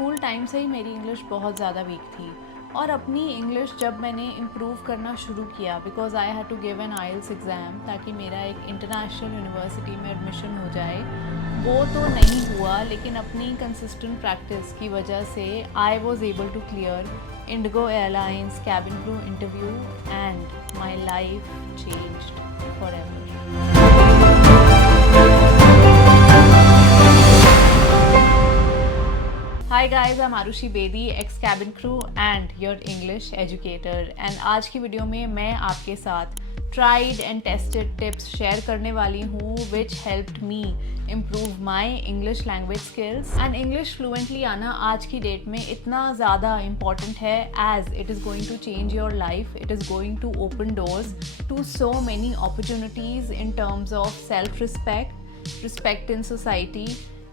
School time से ही मेरी English बहुत ज़्यादा वीक थी और अपनी इंग्लिश जब मैंने इम्प्रूव करना शुरू किया because I had to give an IELTS exam ताकि मेरा एक इंटरनेशनल यूनिवर्सिटी में एडमिशन हो जाए, वो तो नहीं हुआ, लेकिन अपनी कंसिस्टेंट प्रैक्टिस की वजह से I was able to clear IndiGo airlines cabin crew interview and my life changed forever. Hi guys, I'm Aarushi Bedi, ex cabin crew and your English educator, and आज की वीडियो में मैं आपके साथ tried and tested tips share करने वाली हूँ which helped me improve my English language skills and English fluently आना आज की डेट में इतना ज़्यादा important है as it is going to change your life, it is going to open doors to so many opportunities in terms of self-respect, respect in society,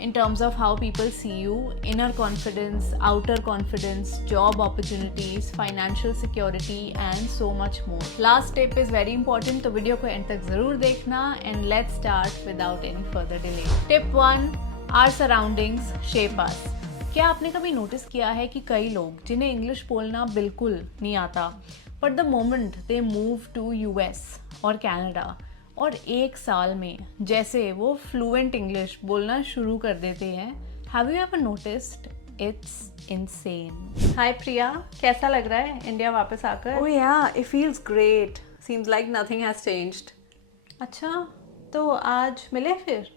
in terms of how people see you, inner confidence, outer confidence, job opportunities, financial security and so much more. Last tip is very important, तो video को and तक ज़रूर देखना and let's start without any further delay. Tip 1, our surroundings shape us. क्या आपने कभी notice किया है कि कई लोग जिन्हें इंग्लिश बोलना बिल्कुल नहीं आता but the moment they move to US और कनाडा और एक साल में जैसे वो फ्लुएंट इंग्लिश बोलना शुरू कर देते हैं, have you ever noticed? It's insane. Hi Priya, कैसा लग रहा है इंडिया वापस आकर? Oh yeah, it feels great. Seems like nothing has changed. अच्छा, तो आज मिले फिर?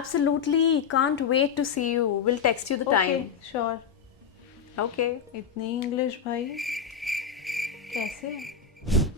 Absolutely, can't wait to see you. We'll text you the time. Sure. Okay. इतनी इंग्लिश भाई, कैसे?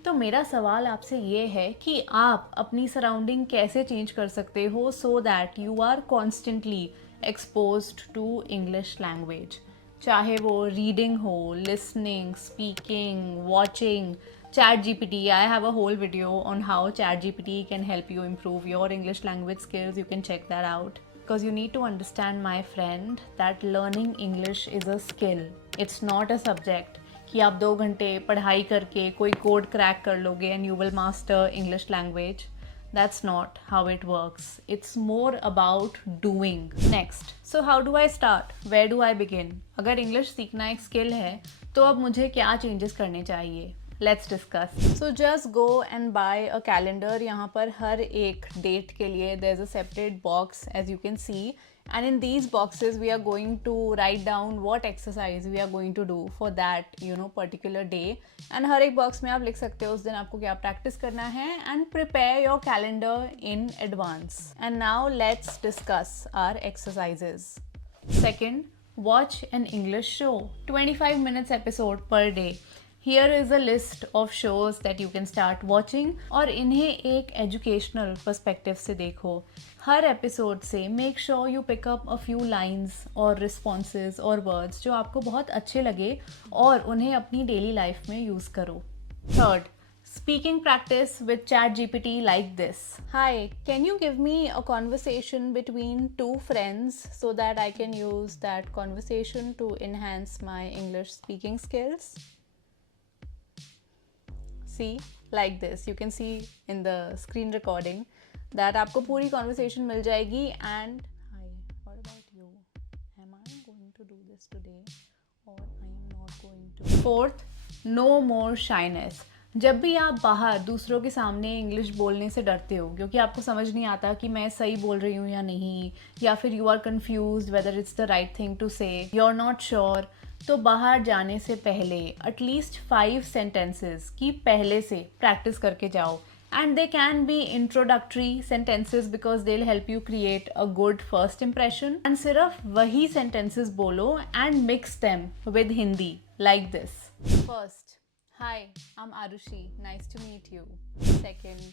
तो मेरा सवाल आपसे ये है कि आप अपनी सराउंडिंग कैसे चेंज कर सकते हो so that you are constantly exposed to English language, चाहे वो रीडिंग हो, listening, speaking, watching, ChatGPT. I have a whole video on how ChatGPT can help you improve your English language skills. You can check that out because you need to understand, my friend, that learning English is a skill. It's not a subject कि आप 2 घंटे पढ़ाई करके कोई code crack कर लोगे and you will master English language. That's not how it works. It's more about doing. Next, so how do I start? Where do I begin? अगर English सीखना एक skill है तो अब मुझे क्या changes करने चाहिए? Let's discuss. So just go and buy a calendar. यहाँ पर हर एक date के लिए there's a separate box as you can see. And in these boxes we are going to write down what exercise we are going to do for that particular day. And हर एक box में आप लिख सकते हो उस दिन आपको क्या practice करना है and prepare your calendar in advance. And now let's discuss our exercises. Second, watch an English show. 25 minutes episode per day. Here is a list of shows that you can start watching और इन्हें एक educational perspective से देखो. हर episode से make sure you pick up a few lines और responses और words जो आपको बहुत अच्छे लगे और उन्हें अपनी daily life में use करो. Third, speaking practice with ChatGPT like this. Hi, can you give me a conversation between two friends so that I can use that conversation to enhance my English speaking skills? See, like this. You can see in the screen recording that आपको पूरी conversation मिल जाएगी. And hi, what about you? Am I going to do this today or I am not going to? Fourth, no more shyness. जब भी आप बाहर दूसरों के सामने इंग्लिश बोलने से डरते हो क्योंकि आपको समझ नहीं आता कि मैं सही बोल रही हूँ या नहीं, या फिर you are confused whether it's the right thing to say, you are not sure, तो बाहर जाने से पहले एटलीस्ट 5 सेंटेंसेस की पहले से प्रैक्टिस करके जाओ. And they can be introductory sentences because they'll help you create a good first impression. And सिर्फ वही sentences बोलो and mix them with Hindi like this. First, hi, I'm Arushi. Nice to meet you. Second,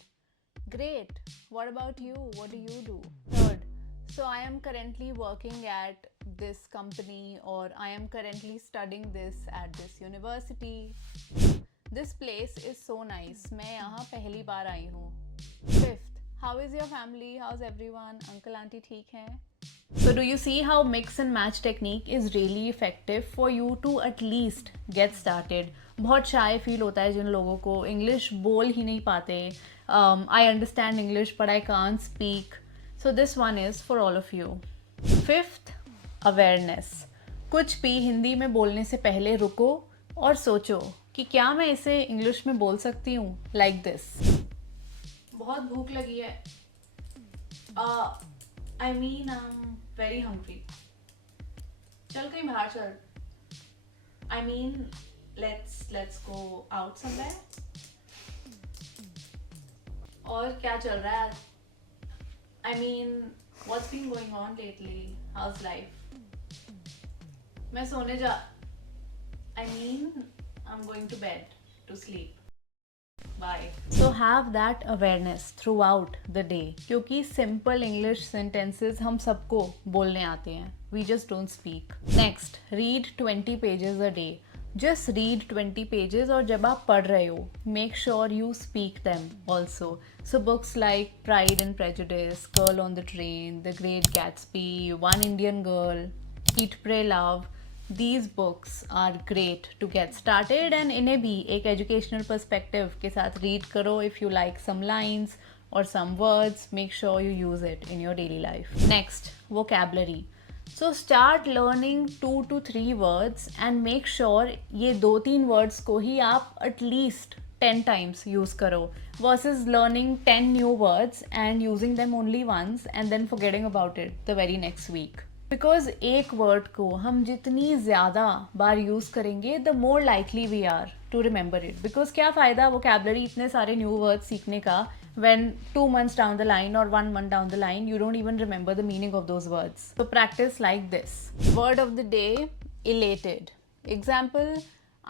great. What about you? What do you do? Third, so I am currently working at this company or I am currently studying this at this university. This place is so nice. मैं यहाँ पहली बार आई हूँ. Fifth, how is your family? How's everyone? Uncle, auntie ठीक हैं? So do you see how mix and match technique is really effective for you to at least get started? बहुत shy feel होता है जिन लोगों को English बोल ही नहीं पाते. I understand English but I can't speak. So this one is for all of you. Fifth, awareness. कुछ भी हिंदी में बोलने से पहले रुको और सोचो कि क्या मैं इसे इंग्लिश में बोल सकती हूँ, लाइक दिस। बहुत भूख लगी है। I mean I am very hungry. चल कहीं बाहर चल। I mean let's go out somewhere. और क्या चल रहा है? I mean what's been going on lately? How's life? मैं सोने जा I mean, I'm going to bed to sleep. Bye. So have that awareness throughout the day. क्योंकि simple English sentences हम सबको बोलने आते हैं. We just don't speak. Next, read 20 pages a day. Just read 20 pages और जब आप पढ़ रहे हो, make sure you speak them also. So books like Pride and Prejudice, Girl on the Train, The Great Gatsby, One Indian Girl, Eat, Pray, Love. These books are great to get started and इन्हें भी एक educational perspective के साथ read करो. If you like some lines or some words, make sure you use it in your daily life. Next, vocabulary. So start learning 2 to 3 words and make sure ये 2-3 words को ही आप at least 10 times use करो versus learning 10 new words and using them only once and then forgetting about it the very next week. Because एक word को हम जितनी ज़्यादा बार यूज़ करेंगे the more likely we are to remember it. Because क्या फ़ायदा वोकैबुलरी इतने सारे न्यू वर्ड्स सीखने का when 2 months down the line or 1 month down the line you don't even remember the meaning of those words. So practice like this. Word of the day, elated. Example,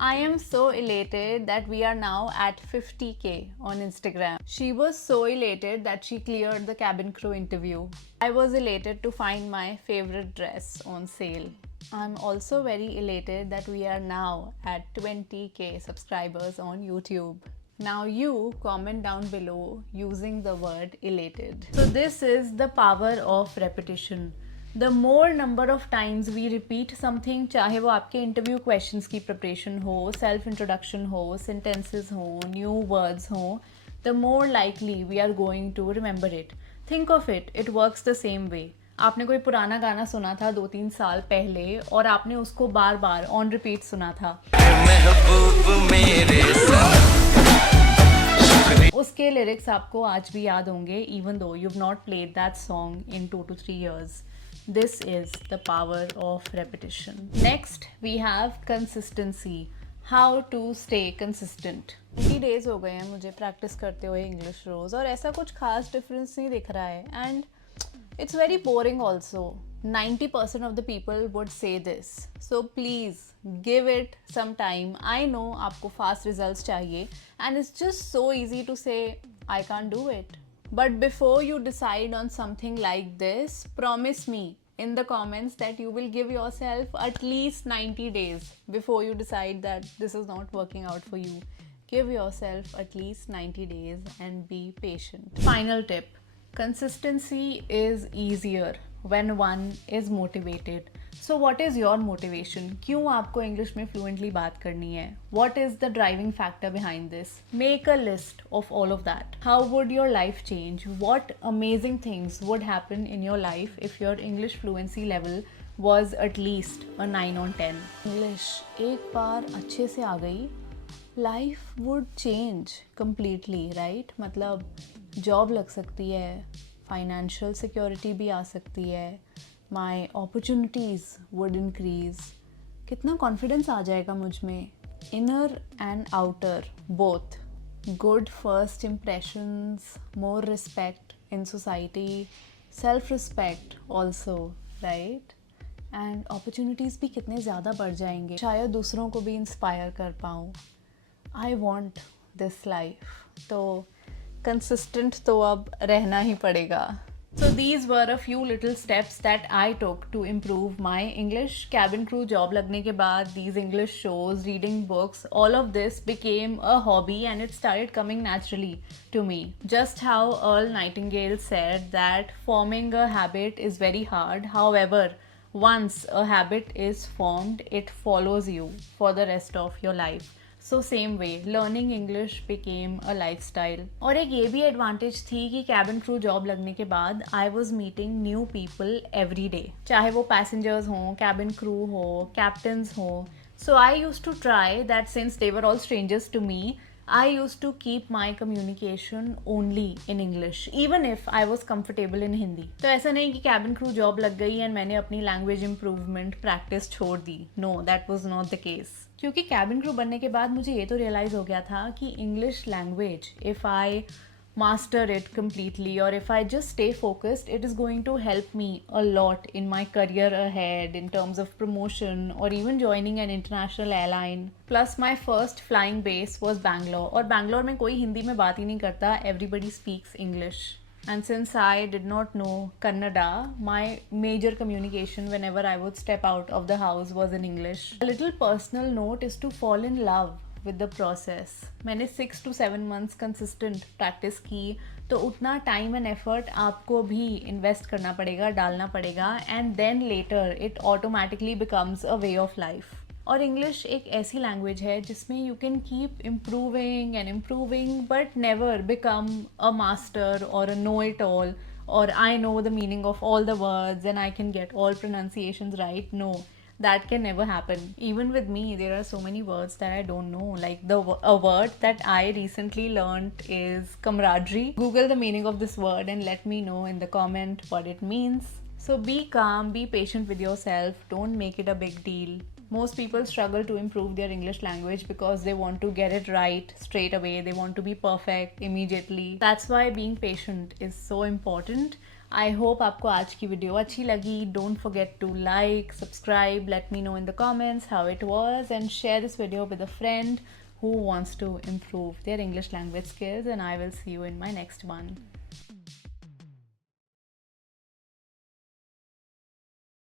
I am so elated that we are now at 50K on Instagram. She was so elated that she cleared the cabin crew interview. I was elated to find my favorite dress on sale. I'm also very elated that we are now at 20K subscribers on YouTube. Now you comment down below using the word elated. So this is the power of repetition. The more number of times we repeat something, चाहे वो आपके interview questions की preparation हो, self introduction हो, sentences हो, new words हो, the more likely we are going to remember it. Think of it, it works the same way. आपने कोई पुराना गाना सुना था 2-3 साल पहले और आपने उसको बार बार on repeat सुना था. उसके lyrics आपको आज भी याद होंगे even though you've not played that song in 2 to 3 years. This is the power of repetition. Next, we have consistency. How to stay consistent. 20 days हो गए हैं मुझे प्रैक्टिस करते हुए इंग्लिश रोज और ऐसा कुछ खास डिफरेंस नहीं दिख रहा है and it's very boring also. 90% of the people would say this. So please give it some time. I know आपको fast results चाहिए and it's just so easy to say I can't do it. But before you decide on something like this, promise me in the comments that you will give yourself at least 90 days before you decide that this is not working out for you. Give yourself at least 90 days and be patient. Final tip. Consistency is easier when one is motivated. So what is your motivation? क्यों आपको English में fluently बात करनी है? What is the driving factor behind this? Make a list of all of that. How would your life change? What amazing things would happen in your life if your English fluency level was at least a 9 on 10? English एक बार अच्छे से आ गई, life would change completely, right? मतलब job लग सकती है, financial security भी आ सकती है, माई opportunities would increase. कितना कॉन्फिडेंस आ जाएगा मुझ में, inner and outer both. Good first impressions, more respect in society, self respect also, right? And opportunities भी कितने ज़्यादा बढ़ जाएंगे, शायद दूसरों को भी इंस्पायर कर पाऊँ. I want this life. तो कंसिस्टेंट तो अब रहना ही पड़ेगा. So these were a few little steps that I took to improve my English. Cabin crew job लगने के बाद, these English shows, reading books, all of this became a hobby and it started coming naturally to me. Just how Earl Nightingale said that forming a habit is very hard. However, once a habit is formed, it follows you for the rest of your life. So same way learning English became a lifestyle. और एक ये भी advantage थी कि cabin crew job लगने के बाद I was meeting new people every day, चाहे वो पैसेंजर्स हों, कैबिन क्रू हो, कैप्टन्स हों. So I used to try that since they were all strangers to me, I used to keep my communication only in English, even if I was comfortable in Hindi. तो ऐसा नहीं कि cabin crew job लग गई and मैंने अपनी language improvement practice छोड़ दी. No, that was not the case. क्योंकि cabin crew बनने के बाद मुझे ये तो realize हो गया था कि English language, if I master it completely or if I just stay focused, it is going to help me a lot in my career ahead in terms of promotion or even joining an international airline. Plus my first flying base was Bangalore, और Bangalore में कोई हिंदी में बात ही नहीं करता, everybody speaks English. And since I did not know Kannada, my major communication whenever I would step out of the house was in English. A little personal note is to fall in love with the process. मैंने 6 to 7 months consistent practice की, तो उतना time and effort आपको भी invest करना पड़ेगा, डालना पड़ेगा, and then later it automatically becomes a way of life. और इंग्लिश एक ऐसी लैंग्वेज है जिसमें you can keep improving and improving but never become a master और a know it all or I know the meaning of all the words and I can get all pronunciations right. No, that can never happen. Even with me, there are so many words that I don't know. Like a word that I recently learned is camaraderie. Google the meaning of this word and let me know in the comment what it means. So be calm, be patient with yourself. Don't make it a big deal. Most people struggle to improve their English language because they want to get it right straight away. They want to be perfect immediately. That's why being patient is so important. I hope आपको आज की video अच्छी लगी. Don't forget to like, subscribe, let me know in the comments how it was, and share this video with a friend who wants to improve their English language skills, and I will see you in my next one.